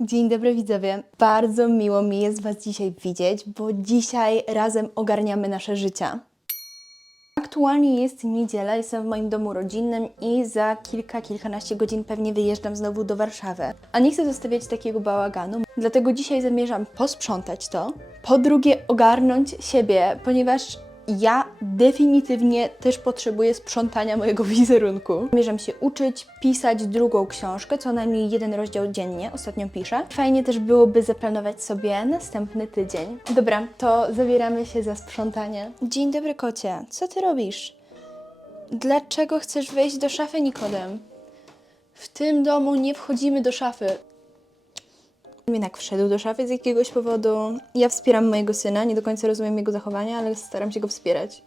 Dzień dobry widzowie. Bardzo miło mi jest Was dzisiaj widzieć, bo dzisiaj razem ogarniamy nasze życia. Aktualnie jest niedziela, jestem w moim domu rodzinnym i za kilka, kilkanaście godzin pewnie wyjeżdżam znowu do Warszawy. A nie chcę zostawiać takiego bałaganu, dlatego dzisiaj zamierzam posprzątać to. Po drugie, ogarnąć siebie, ponieważ ja definitywnie też potrzebuję sprzątania mojego wizerunku. Zamierzam się uczyć, pisać drugą książkę, co najmniej jeden rozdział dziennie, ostatnio piszę. Fajnie też byłoby zaplanować sobie następny tydzień. Dobra, to zabieramy się za sprzątanie. Dzień dobry kocie, co ty robisz? Dlaczego chcesz wejść do szafy, Nikodem? W tym domu nie wchodzimy do szafy. Jednak wszedł do szafy z jakiegoś powodu. Ja wspieram mojego syna, nie do końca rozumiem jego zachowania, ale staram się go wspierać.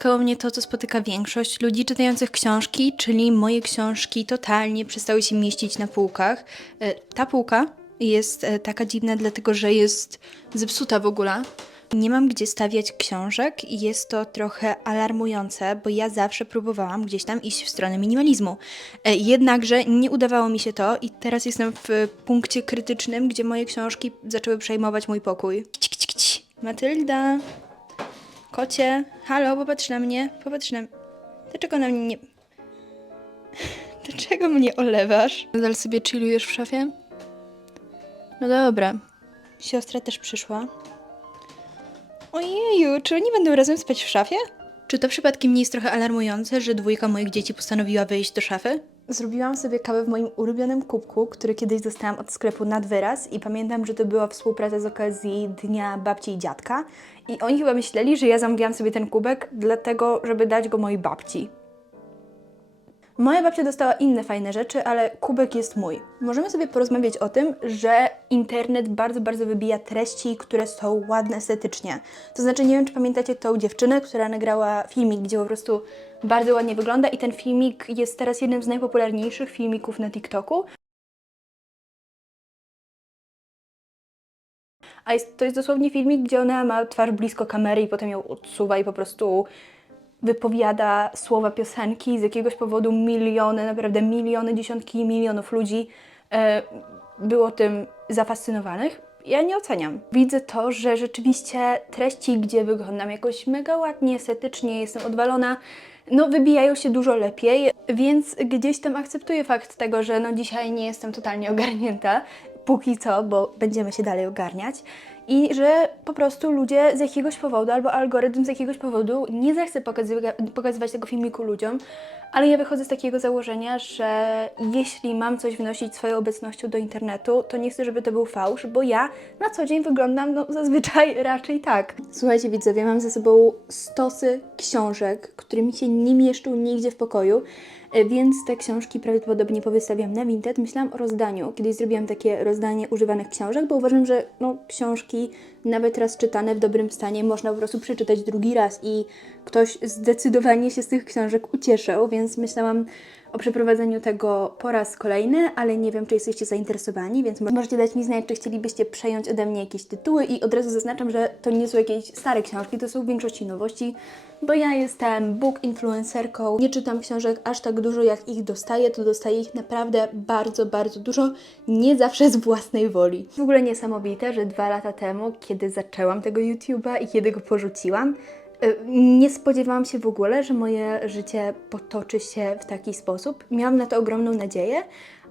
Spotkało mnie to, co spotyka większość ludzi czytających książki, czyli moje książki totalnie przestały się mieścić na półkach. E, Ta półka jest e, taka dziwna, dlatego że jest zepsuta w ogóle. Nie mam gdzie stawiać książek i jest to trochę alarmujące, bo ja zawsze próbowałam gdzieś tam iść w stronę minimalizmu. E, Jednakże nie udawało mi się to i teraz jestem w punkcie krytycznym, gdzie moje książki zaczęły przejmować mój pokój. Kici. Matylda, Kocie, halo, popatrz na mnie, popatrz na mnie. Dlaczego na mnie nie... Dlaczego mnie olewasz? Nadal sobie chillujesz w szafie? No dobra. Siostra też przyszła. Ojeju, czy oni będą razem spać w szafie? Czy to przypadkiem nie jest trochę alarmujące, że dwójka moich dzieci postanowiła wyjść do szafy? Zrobiłam sobie kawę w moim ulubionym kubku, który kiedyś dostałam od sklepu nad wyraz i pamiętam, że to była współpraca z okazji Dnia Babci i Dziadka i oni chyba myśleli, że ja zamówiłam sobie ten kubek dlatego, żeby dać go mojej babci. Moja babcia dostała inne fajne rzeczy, ale kubek jest mój. Możemy sobie porozmawiać o tym, że internet bardzo, bardzo wybija treści, które są ładne estetycznie. To znaczy, nie wiem, czy pamiętacie tą dziewczynę, która nagrała filmik, gdzie po prostu bardzo ładnie wygląda i ten filmik jest teraz jednym z najpopularniejszych filmików na TikToku. A jest, to jest dosłownie filmik, gdzie ona ma twarz blisko kamery i potem ją odsuwa i po prostu wypowiada słowa piosenki. Z jakiegoś powodu miliony, naprawdę miliony, dziesiątki milionów ludzi e, było tym zafascynowanych. Ja nie oceniam. Widzę to, że rzeczywiście treści, gdzie wyglądam jakoś mega ładnie, estetycznie, jestem odwalona, no wybijają się dużo lepiej, więc gdzieś tam akceptuję fakt tego, że no dzisiaj nie jestem totalnie ogarnięta, póki co, bo będziemy się dalej ogarniać. I że po prostu ludzie z jakiegoś powodu, albo algorytm z jakiegoś powodu nie zechce pokazywa- pokazywać tego filmiku ludziom, ale ja wychodzę z takiego założenia, że jeśli mam coś wnosić swoją obecnością do internetu, to nie chcę, żeby to był fałsz, bo ja na co dzień wyglądam no, zazwyczaj raczej tak. Słuchajcie widzowie, mam ze sobą stosy książek, które mi się nie mieszczą nigdzie w pokoju. E, Więc te książki prawdopodobnie powystawiam na Vinted. Myślałam o rozdaniu. Kiedyś zrobiłam takie rozdanie używanych książek, bo uważam, że no, książki nawet raz czytane w dobrym stanie można po prostu przeczytać drugi raz i ktoś zdecydowanie się z tych książek ucieszył, więc myślałam o przeprowadzeniu tego po raz kolejny, ale nie wiem, czy jesteście zainteresowani, więc mo- możecie dać mi znać, czy chcielibyście przejąć ode mnie jakieś tytuły i od razu zaznaczam, że to nie są jakieś stare książki, to są w większości nowości, bo ja jestem book influencerką, nie czytam książek aż tak dużo, jak ich dostaję, to dostaję ich naprawdę bardzo, bardzo dużo, nie zawsze z własnej woli. W ogóle niesamowite, że dwa lata temu, kiedy zaczęłam tego YouTube'a i kiedy go porzuciłam, nie spodziewałam się w ogóle, że moje życie potoczy się w taki sposób. Miałam na to ogromną nadzieję,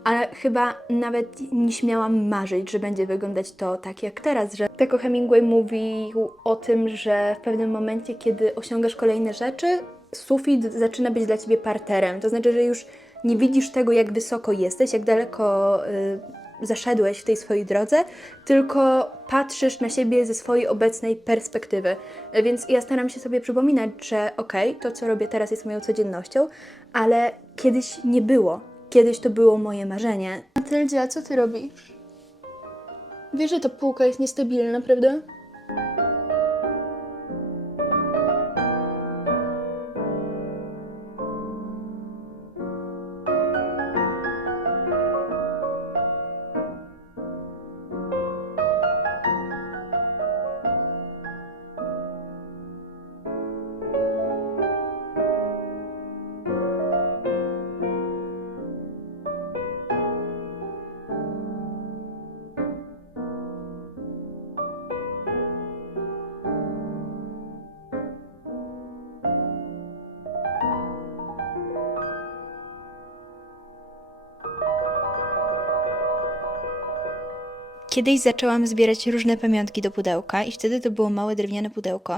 ale chyba nawet nie śmiałam marzyć, że będzie wyglądać to tak jak teraz, że Tako Hemingway mówił o tym, że w pewnym momencie, kiedy osiągasz kolejne rzeczy, sufit zaczyna być dla ciebie parterem. To znaczy, że już nie widzisz tego, jak wysoko jesteś, jak daleko y, zaszedłeś w tej swojej drodze, tylko patrzysz na siebie ze swojej obecnej perspektywy. Więc ja staram się sobie przypominać, że okej, to co robię teraz jest moją codziennością, ale kiedyś nie było. Kiedyś to było moje marzenie. Matyldzia, co ty robisz? Wiesz, że ta półka jest niestabilna, prawda? Kiedyś zaczęłam zbierać różne pamiątki do pudełka i wtedy to było małe drewniane pudełko.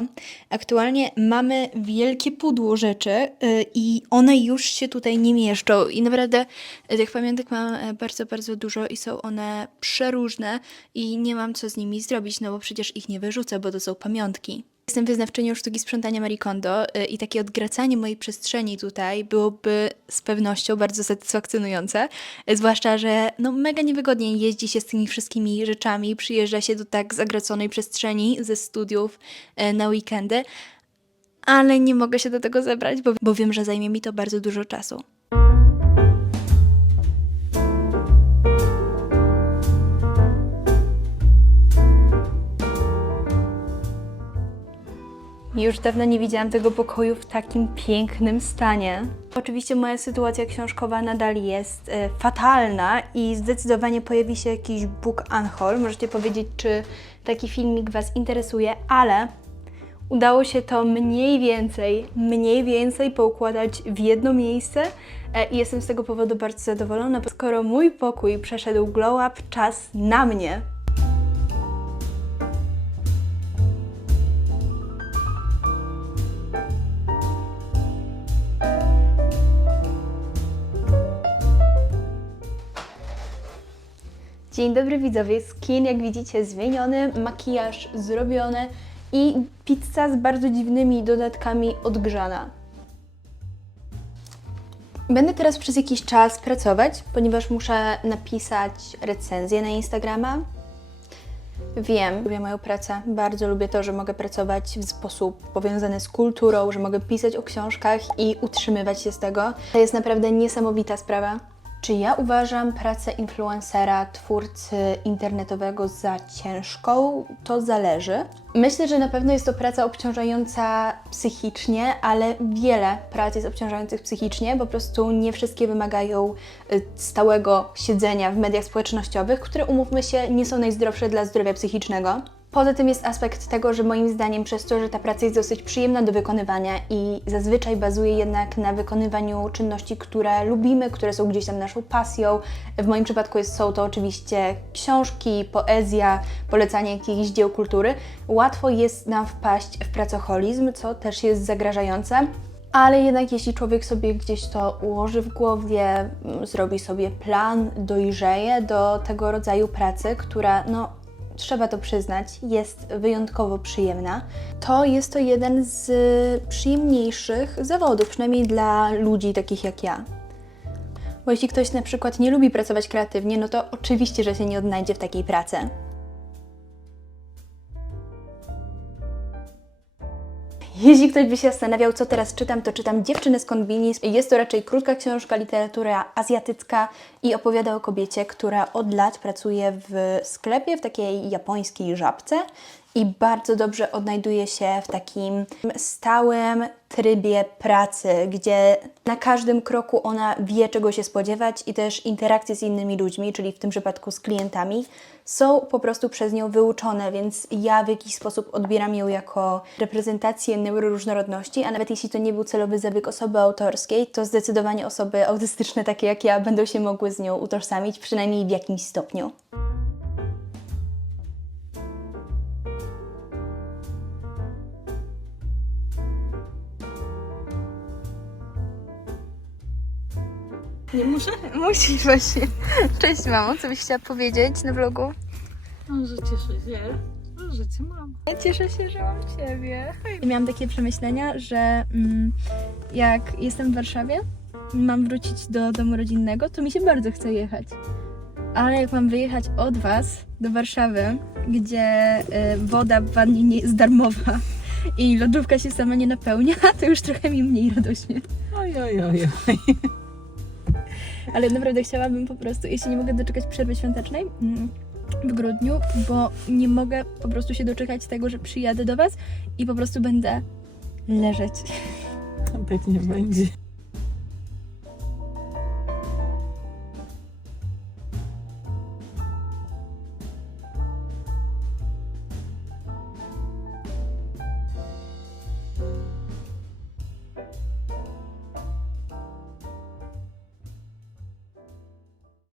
Aktualnie mamy wielkie pudło rzeczy yy, i one już się tutaj nie mieszczą i naprawdę y, tych pamiątek mam e, bardzo, bardzo dużo i są one przeróżne i nie mam co z nimi zrobić, no bo przecież ich nie wyrzucę, bo to są pamiątki. Jestem wyznawczynią sztuki sprzątania Marie Kondo y, i takie odgracanie mojej przestrzeni tutaj byłoby z pewnością bardzo satysfakcjonujące. Y, Zwłaszcza, że no mega niewygodnie jeździ się z tymi wszystkimi rzeczami, przyjeżdża się do tak zagraconej przestrzeni ze studiów y, na weekendy, ale nie mogę się do tego zebrać, bo, bo wiem, że zajmie mi to bardzo dużo czasu. Już dawno nie widziałam tego pokoju w takim pięknym stanie. Oczywiście moja sytuacja książkowa nadal jest e, fatalna i zdecydowanie pojawi się jakiś book unhaul. Możecie powiedzieć, czy taki filmik Was interesuje, ale udało się to mniej więcej, mniej więcej poukładać w jedno miejsce e, i jestem z tego powodu bardzo zadowolona, bo skoro mój pokój przeszedł glow up, czas na mnie. Dzień dobry widzowie, skin jak widzicie zmieniony, makijaż zrobiony i pizza z bardzo dziwnymi dodatkami odgrzana. Będę teraz przez jakiś czas pracować, ponieważ muszę napisać recenzję na Instagrama. Wiem, lubię moją pracę. Bardzo lubię to, że mogę pracować w sposób powiązany z kulturą, że mogę pisać o książkach i utrzymywać się z tego. To jest naprawdę niesamowita sprawa. Czy ja uważam pracę influencera, twórcy internetowego za ciężką? To zależy. Myślę, że na pewno jest to praca obciążająca psychicznie, ale wiele prac jest obciążających psychicznie, po prostu nie wszystkie wymagają y, stałego siedzenia w mediach społecznościowych, które umówmy się, nie są najzdrowsze dla zdrowia psychicznego. Poza tym jest aspekt tego, że moim zdaniem przez to, że ta praca jest dosyć przyjemna do wykonywania i zazwyczaj bazuje jednak na wykonywaniu czynności, które lubimy, które są gdzieś tam naszą pasją. W moim przypadku jest, są to oczywiście książki, poezja, polecanie jakichś dzieł kultury. Łatwo jest nam wpaść w pracoholizm, co też jest zagrażające. Ale jednak jeśli człowiek sobie gdzieś to ułoży w głowie, mm, zrobi sobie plan, dojrzeje do tego rodzaju pracy, która no trzeba to przyznać, jest wyjątkowo przyjemna, to jest to jeden z przyjemniejszych zawodów, przynajmniej dla ludzi takich jak ja. Bo jeśli ktoś na przykład nie lubi pracować kreatywnie, no to oczywiście, że się nie odnajdzie w takiej pracy. Jeśli ktoś by się zastanawiał, co teraz czytam, to czytam Dziewczyny z Konbini. Jest to raczej krótka książka, literatura azjatycka i opowiada o kobiecie, która od lat pracuje w sklepie, w takiej japońskiej żabce i bardzo dobrze odnajduje się w takim stałym trybie pracy, gdzie na każdym kroku ona wie, czego się spodziewać i też interakcje z innymi ludźmi, czyli w tym przypadku z klientami, są po prostu przez nią wyuczone, więc ja w jakiś sposób odbieram ją jako reprezentację neuroróżnorodności, a nawet jeśli to nie był celowy zabieg osoby autorskiej, to zdecydowanie osoby autystyczne takie jak ja będą się mogły z nią utożsamić, przynajmniej w jakimś stopniu. Nie muszę? Musisz właśnie. Cześć mamo, co byś chciała powiedzieć na vlogu? No, że cieszę się, że cię mam. Cieszę się, że mam Ciebie. Miałam takie przemyślenia, że mm, jak jestem w Warszawie, mam wrócić do domu rodzinnego, to mi się bardzo chce jechać. Ale jak mam wyjechać od Was do Warszawy, gdzie y, woda w wannie nie jest darmowa i lodówka się sama nie napełnia, to już trochę mi mniej radośnie. Oj, oj, oj, oj. Ale naprawdę chciałabym po prostu, jeśli nie mogę doczekać przerwy świątecznej mm, w grudniu, bo nie mogę po prostu się doczekać tego, że przyjadę do Was i po prostu będę leżeć. Tak nie będzie.